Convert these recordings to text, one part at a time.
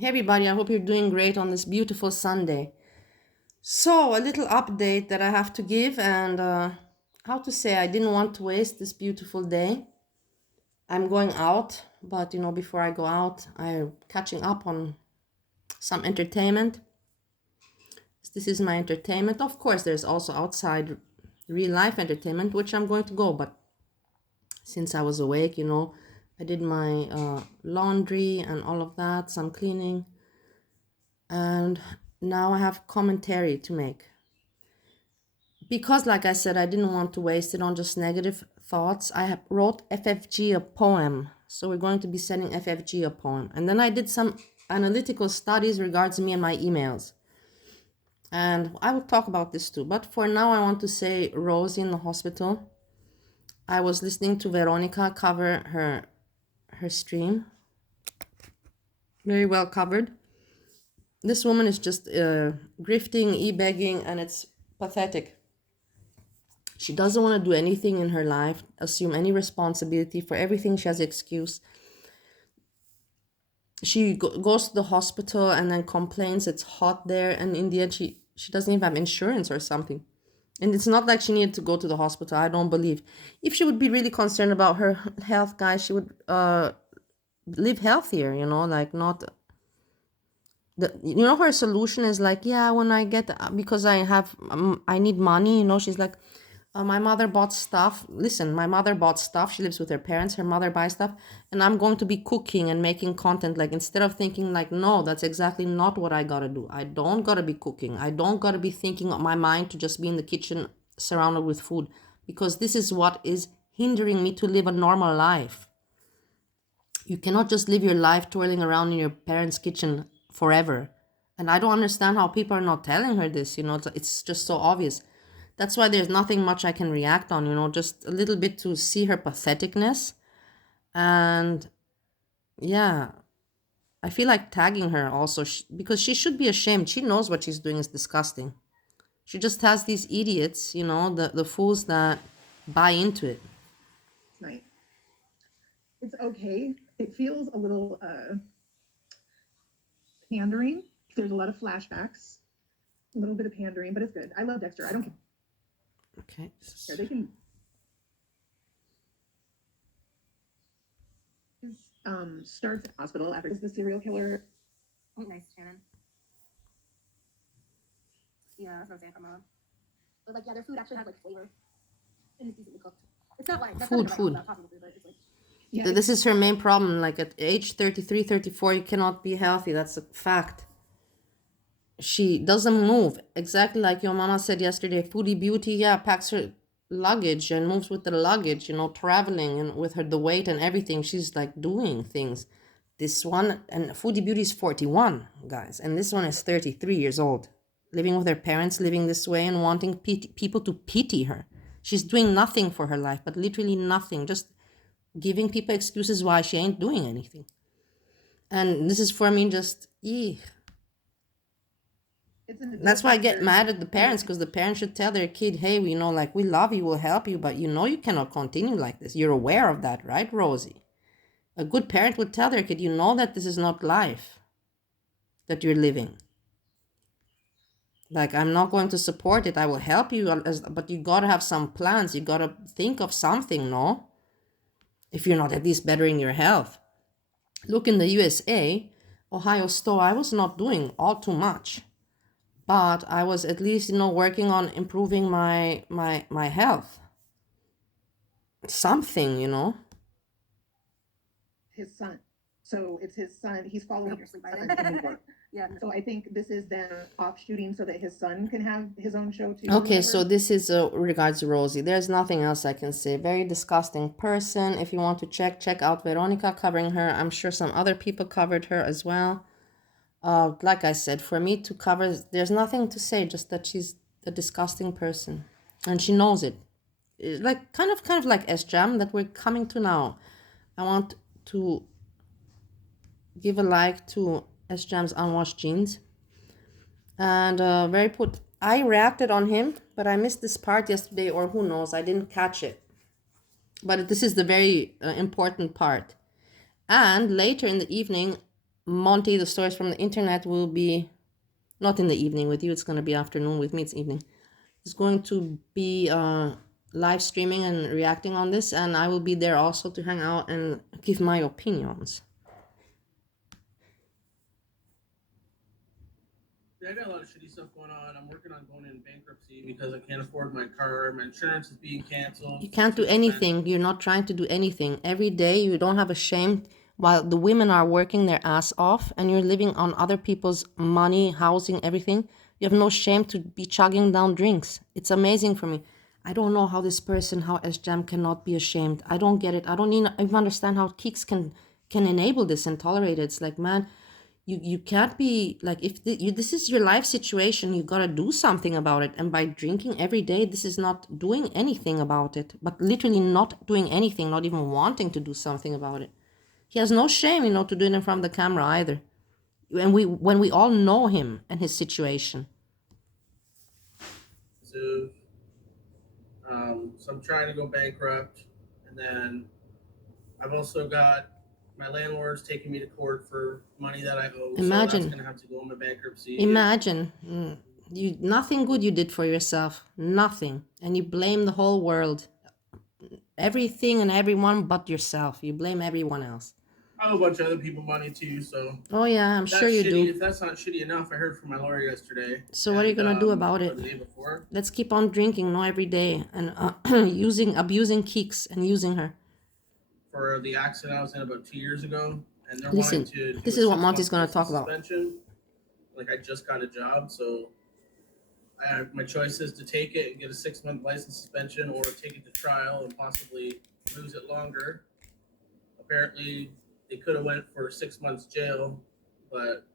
Hey everybody, I hope you're doing great on this beautiful Sunday. So, a little update that I have to give, and how to say, I didn't want to waste this beautiful day. I'm going out, but before I go out, I'm catching up on some entertainment. This is my entertainment. Of course, there's also outside real life entertainment, which I'm going to go, but since I was awake, I did my laundry and all of that, some cleaning, and now I have commentary to make. Because, like I said, I didn't want to waste it on just negative thoughts. Wrote FFG a poem. So we're going to be sending FFG a poem. And then I did some analytical studies regards me and my emails. And I will talk about this too. But for now, I want to say Rosie in the hospital. I was listening to Veronica cover her stream. Very well covered. This woman is just grifting, e-begging, and it's pathetic. She doesn't want to do anything in her life, assume any responsibility for everything. She has an excuse. She goes to the hospital and then complains it's hot there, and in the end she doesn't even have insurance or something. And it's not like she needed to go to the hospital, I don't believe. If she would be really concerned about her health, guys, she would live healthier, like not... her solution is like, yeah, when I get, because I need money, she's like, my mother bought stuff. Listen, my mother bought stuff. She lives with her parents. Her mother buys stuff. And I'm going to be cooking and making content. Like, instead of thinking like, no, that's exactly not what I gotta do. I don't gotta be cooking. I don't gotta be thinking of my mind to just be in the kitchen surrounded with food. Because this is what is hindering me to live a normal life. You cannot just live your life twirling around in your parents' kitchen forever. And I don't understand how people are not telling her this. It's just so obvious. That's why there's nothing much I can react on, just a little bit to see her patheticness. And yeah, I feel like tagging her also because she should be ashamed. She knows what she's doing is disgusting. She just has these idiots, the fools that buy into it. Tonight. It's okay. It feels a little pandering. There's a lot of flashbacks, a little bit of pandering, but it's good. I love Dexter. I don't care. Okay. They can starts at the hospital after the serial killer. Oh, nice, Shannon. Yeah, that's what I'm saying from but like, yeah, their food actually has like flavor and it's decently cooked. It's not like that's Food. about possible food, but it's like, yeah, this is her main problem. Like at age 33, 34, you cannot be healthy. That's a fact. She doesn't move. Exactly like your mama said yesterday. Foodie beauty, yeah, packs her luggage and moves with the luggage, traveling and with her the weight and everything. She's like doing things. This one, and Foodie Beauty is 41, guys. And this one is 33 years old. Living with her parents, living this way and wanting people to pity her. She's doing nothing for her life, but literally nothing. Just giving people excuses why she ain't doing anything. And this is for me just, eek. That's why I get mad at the parents, because the parents should tell their kid, hey, we love you, we'll help you, but you cannot continue like this. You're aware of that, right, Rosie? A good parent would tell their kid, that this is not life that you're living. Like, I'm not going to support it. I will help you, but you gotta have some plans. You gotta think of something, no? If you're not at least bettering your health. Look, in the USA, Ohio store, I was not doing all too much. But I was at least, working on improving my health. Something, His son. So it's his son. He's following up in New York. Yeah. So I think this is them offshooting so that his son can have his own show too. Okay, so this is regards to Rosie. There's nothing else I can say. Very disgusting person. If you want to check out Veronica covering her. I'm sure some other people covered her as well. Like I said, for me to cover, there's nothing to say, just that she's a disgusting person, and she knows it. Like kind of like Sjam that we're coming to now. I want to give a like to Sjam's unwashed jeans, and I reacted on him, but I missed this part yesterday, or who knows, I didn't catch it. But this is the very important part. And later in the evening, Monty, the stories from the internet will be not in the evening with you. It's going to be afternoon with me. It's evening. It's going to be live streaming and reacting on this, and I will be there also to hang out and give my opinions. Yeah, I got a lot of shitty stuff going on. I'm working on going into bankruptcy because I can't afford my car. My insurance is being canceled. You can't do anything. You're not trying to do anything. Every day you don't have a shame while the women are working their ass off and you're living on other people's money, housing, everything. You have no shame to be chugging down drinks. It's amazing for me. I don't know how this person, how Sjam cannot be ashamed. I don't get it. I don't even understand how Keeks can enable this and tolerate it. It's like, man, you can't be like, if this is your life situation, you gotta do something about it. And by drinking every day, this is not doing anything about it, but literally not doing anything, not even wanting to do something about it. He has no shame, to do it in front of the camera either. And when we all know him and his situation. So I'm trying to go bankrupt, and then I've also got my landlord's taking me to court for money that I owe. Imagine. So that's gonna have to go into bankruptcy. Imagine. Nothing good you did for yourself. Nothing. And you blame the whole world. Everything and everyone but yourself. You blame everyone else. I owe a bunch of other people money too, so. Oh yeah, I'm sure you do. If that's not shitty enough, I heard from my lawyer yesterday. So what are you gonna do about it? The day before. Let's keep on drinking, every day, and abusing Keeks and using her. For the accident I was in about 2 years ago, and they're Listen, wanting to. this is what Monty's gonna talk about. Like, I just got a job, so I have my choice is to take it and get a 6-month license suspension, or take it to trial and possibly lose it longer. Apparently, they could have went for 6 months jail, but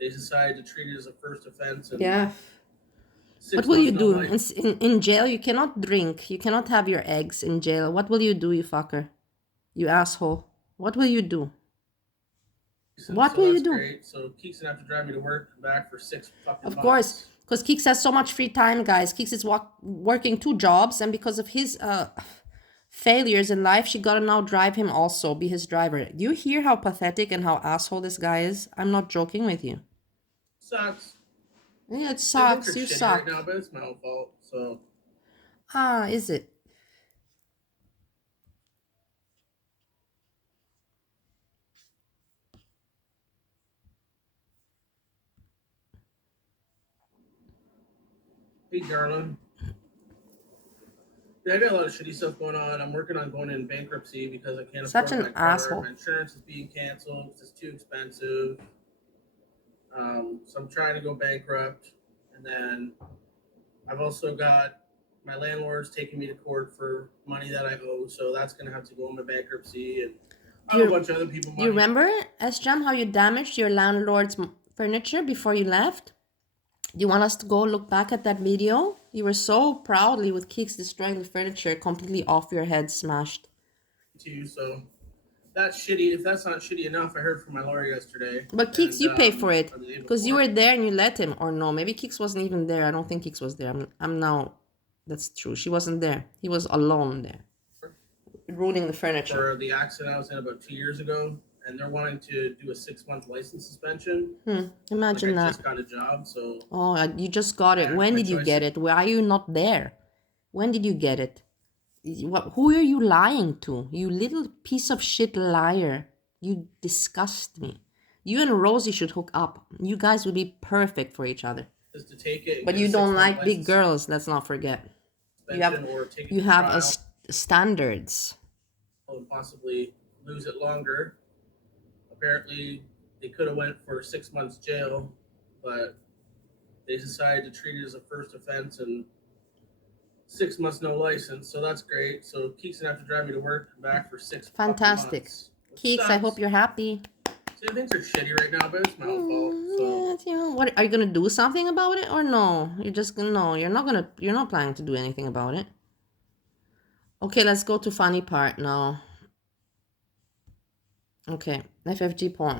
they decided to treat it as a first offense. And yeah. What will you do? In jail, you cannot drink. You cannot have your eggs in jail. What will you do, you fucker? You asshole. What will you do? What will you do? Great. So Keeks gonna have to drive me to work and back for 6 fucking months. Of course, because Keeks has so much free time, guys. Keeks is working 2 jobs, and because of his failures in life, she gotta now drive him also, be his driver. Do you hear how pathetic and how asshole this guy is? I'm not joking with you. Sucks. Yeah, it sucks. You suck. Right now, but it's my own fault. So. Is it? Hey, darling. Yeah, I got a lot of shitty stuff going on. I'm working on going into bankruptcy because I can't afford my car. Asshole. My insurance is being canceled because it's too expensive. So I'm trying to go bankrupt, and then I've also got my landlord's taking me to court for money that I owe. So that's gonna have to go into bankruptcy, and I owe a bunch of other people money. You remember, Sjam, how you damaged your landlord's furniture before you left? You want us to go look back at that video? You were so proudly with Keeks destroying the furniture completely off your head, smashed. Too, so that's shitty. If that's not shitty enough, I heard from my lawyer yesterday. But Keeks, you pay for it because you were there and you let him. Or no, maybe Keeks wasn't even there. I don't think Keeks was there. I'm now. That's true. She wasn't there. He was alone there, ruining the furniture. For the accident I was in about 2 years ago. And they're wanting to do a 6-month license suspension. Imagine that. I just got a job, so. Oh, you just got it. When did you get it? Why are you not there? When did you get it? Who are you lying to? You little piece of shit liar. You disgust me. You and Rosie should hook up. You guys would be perfect for each other. Just to take it. But you don't like big girls. Let's not forget. You have standards. And possibly lose it longer. Apparently, they could have went for 6 months jail, but they decided to treat it as a first offense and 6 months no license. So that's great. So Keeks gonna have to drive me to work and back for 6 Fantastic. months. Keeks, I hope you're happy. See, things are shitty right now, but it's my own fault. So. Yeah, what are you gonna do something about it or no? You're just gonna no. You're not planning to do anything about it. Okay, let's go to funny part now. Okay, FFG porn.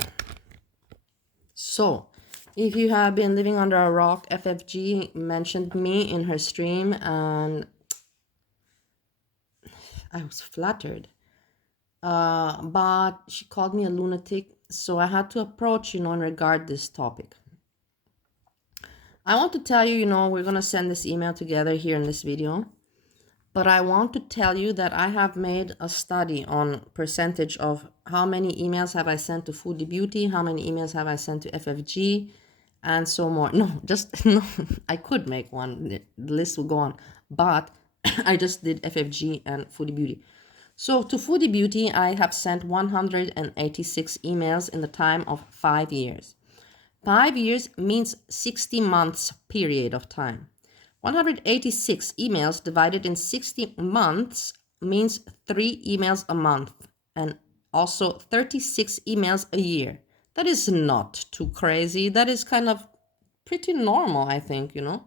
So, if you have been living under a rock, FFG mentioned me in her stream and I was flattered. But she called me a lunatic. So I had to approach, and regard this topic. I want to tell you, we're going to send this email together here in this video. But I want to tell you that I have made a study on percentage of how many emails have I sent to Foodie Beauty, how many emails have I sent to FFG, and so more. No, just, no, I could make one. The list will go on. But I just did FFG and Foodie Beauty. So to Foodie Beauty, I have sent 186 emails in the time of 5 years. 5 years means 60 months period of time. 186 emails divided in 60 months means 3 emails a month and also 36 emails a year. That is not too crazy. That is kind of pretty normal, I think, 3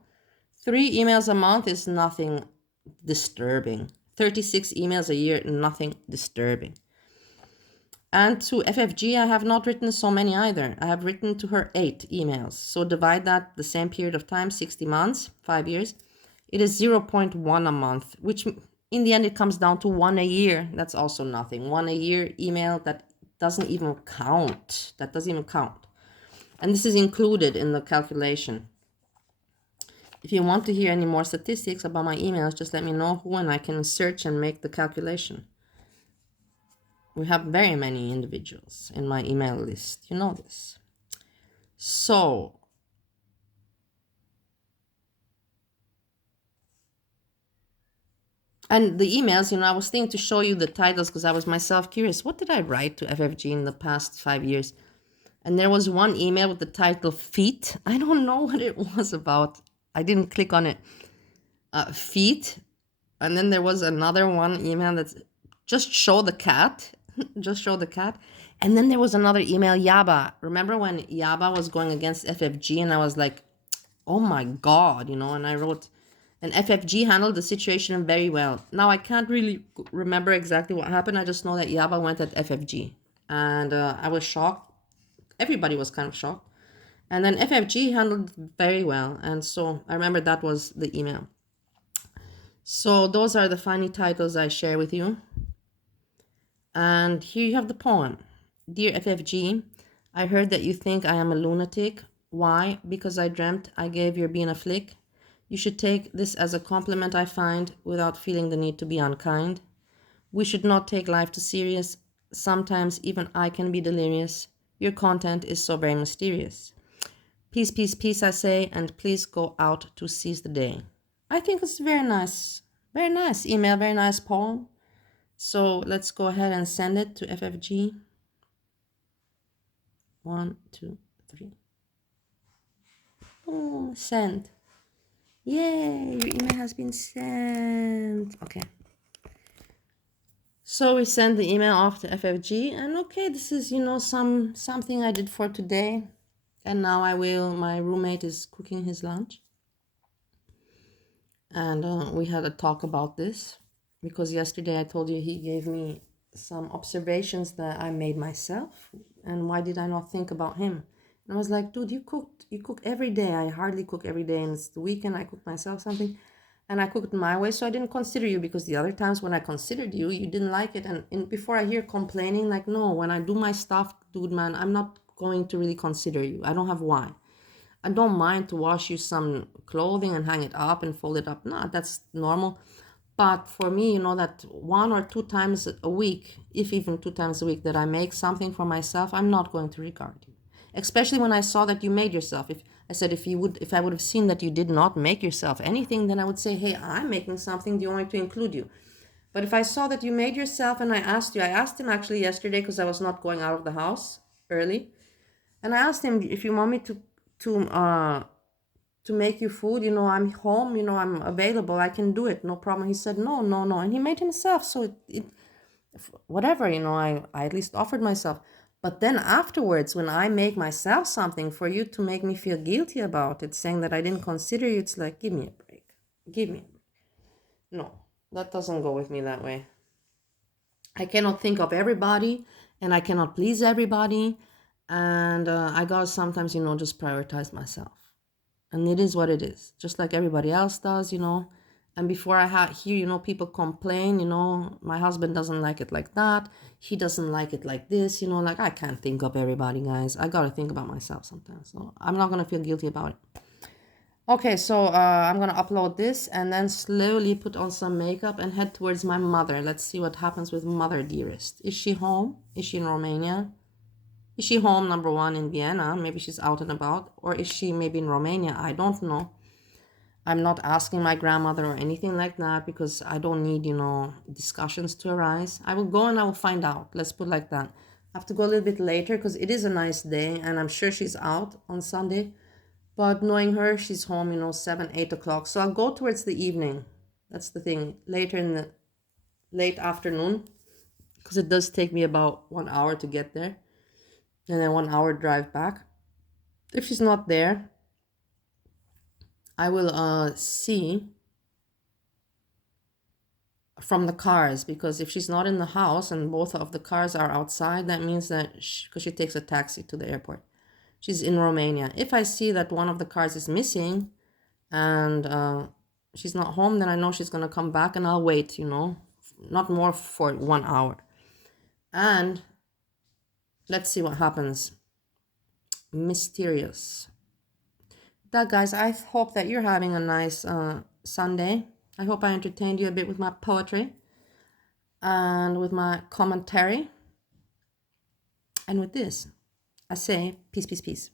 emails a month is nothing disturbing. 36 emails a year, nothing disturbing. And to FFG, I have not written so many either. I have written to her 8 emails. So divide that the same period of time, 60 months, 5 years. It is 0.1 a month, which in the end, it comes down to 1 a year. That's also nothing. 1 a year email that doesn't even count. That doesn't even count. And this is included in the calculation. If you want to hear any more statistics about my emails, just let me know who, and I can search and make the calculation. We have very many individuals in my email list. You know this. So, and the emails, I was thinking to show you the titles because I was myself curious. What did I write to FFG in the past 5 years? And there was one email with the title Feet. I don't know what it was about. I didn't click on it. Feet. And then there was another one email that's just show the cat. Just show the cat. And then there was another email, Yaba. Remember when Yaba was going against FFG and I was like, oh my God, and I wrote, and FFG handled the situation very well. Now, I can't really remember exactly what happened. I just know that Yaba went at FFG. And I was shocked. Everybody was kind of shocked. And then FFG handled very well. And so I remember that was the email. So those are the funny titles I share with you. And here you have the poem. Dear FFG, I heard that you think I am a lunatic. Why? Because I dreamt I gave your bean a flick. You should take this as a compliment, I find, without feeling the need to be unkind. We should not take life too serious. Sometimes even I can be delirious. Your content is so very mysterious. Peace, peace, peace, I say, and please go out to seize the day. I think it's very nice email, very nice poem. So let's go ahead and send it to FFG. 1, 2, 3. Oh, send. Yay, your email has been sent. Okay. So we send the email off to FFG, and okay, this is, something I did for today. And now my roommate is cooking his lunch. And we had a talk about this because yesterday I told you he gave me some observations that I made myself. And why did I not think about him? And I was like, dude, you cook every day. I hardly cook every day. And it's the weekend, I cook myself something. And I cooked my way. So I didn't consider you because the other times when I considered you, you didn't like it. And before I hear complaining, like, no, when I do my stuff, dude, man, I'm not going to really consider you. I don't have why. I don't mind to wash you some clothing and hang it up and fold it up. No, that's normal. But for me, that 1 or 2 times a week, if even 2 times a week, that I make something for myself, I'm not going to regard you. Especially when I saw that you made yourself. If I would have seen that you did not make yourself anything, then I would say, hey, I'm making something. Do you want me to include you? But if I saw that you made yourself and I asked him actually yesterday because I was not going out of the house early. And I asked him if you want me to make you food, I'm home, I'm available, I can do it, no problem. He said, no. And he made himself. So whatever, I at least offered myself. But then afterwards, when I make myself something for you to make me feel guilty about it, saying that I didn't consider you, it's like, give me a break. No, that doesn't go with me that way. I cannot think of everybody and I cannot please everybody. And I gotta sometimes, just prioritize myself. And it is what it is, just like everybody else does, And before I hear, you know, people complain, you know, my husband doesn't like it like that. He doesn't like it like this, you know, like I can't think of everybody, guys. I gotta think about myself sometimes. So I'm not gonna feel guilty about it. Okay, so I'm gonna upload this and then slowly put on some makeup and head towards my mother. Let's see what happens with Mother Dearest. Is she home? Is she in Romania? Is she home, number one, in Vienna? Maybe she's out and about. Or is she maybe in Romania? I don't know. I'm not asking my grandmother or anything like that because I don't need, you know, discussions to arise. I will go and I will find out. Let's put it like that. I have to go a little bit later because it is a nice day and I'm sure she's out on Sunday. But knowing her, she's home, you know, 7, 8 o'clock. So I'll go towards the evening. That's the thing. Later in the late afternoon because it does take me about 1 hour to get there. And then 1 hour drive back. If she's not there, I will see from the cars, because if she's not in the house and both of the cars are outside, that means that because she takes a taxi to the airport, she's in Romania. If I see that one of the cars is missing and she's not home, then I know she's gonna come back and I'll wait, you know, not more for 1 hour. And let's see what happens. Mysterious. That, guys, I hope that you're having a nice Sunday. I hope I entertained you a bit with my poetry and with my commentary. And with this, I say peace, peace, peace.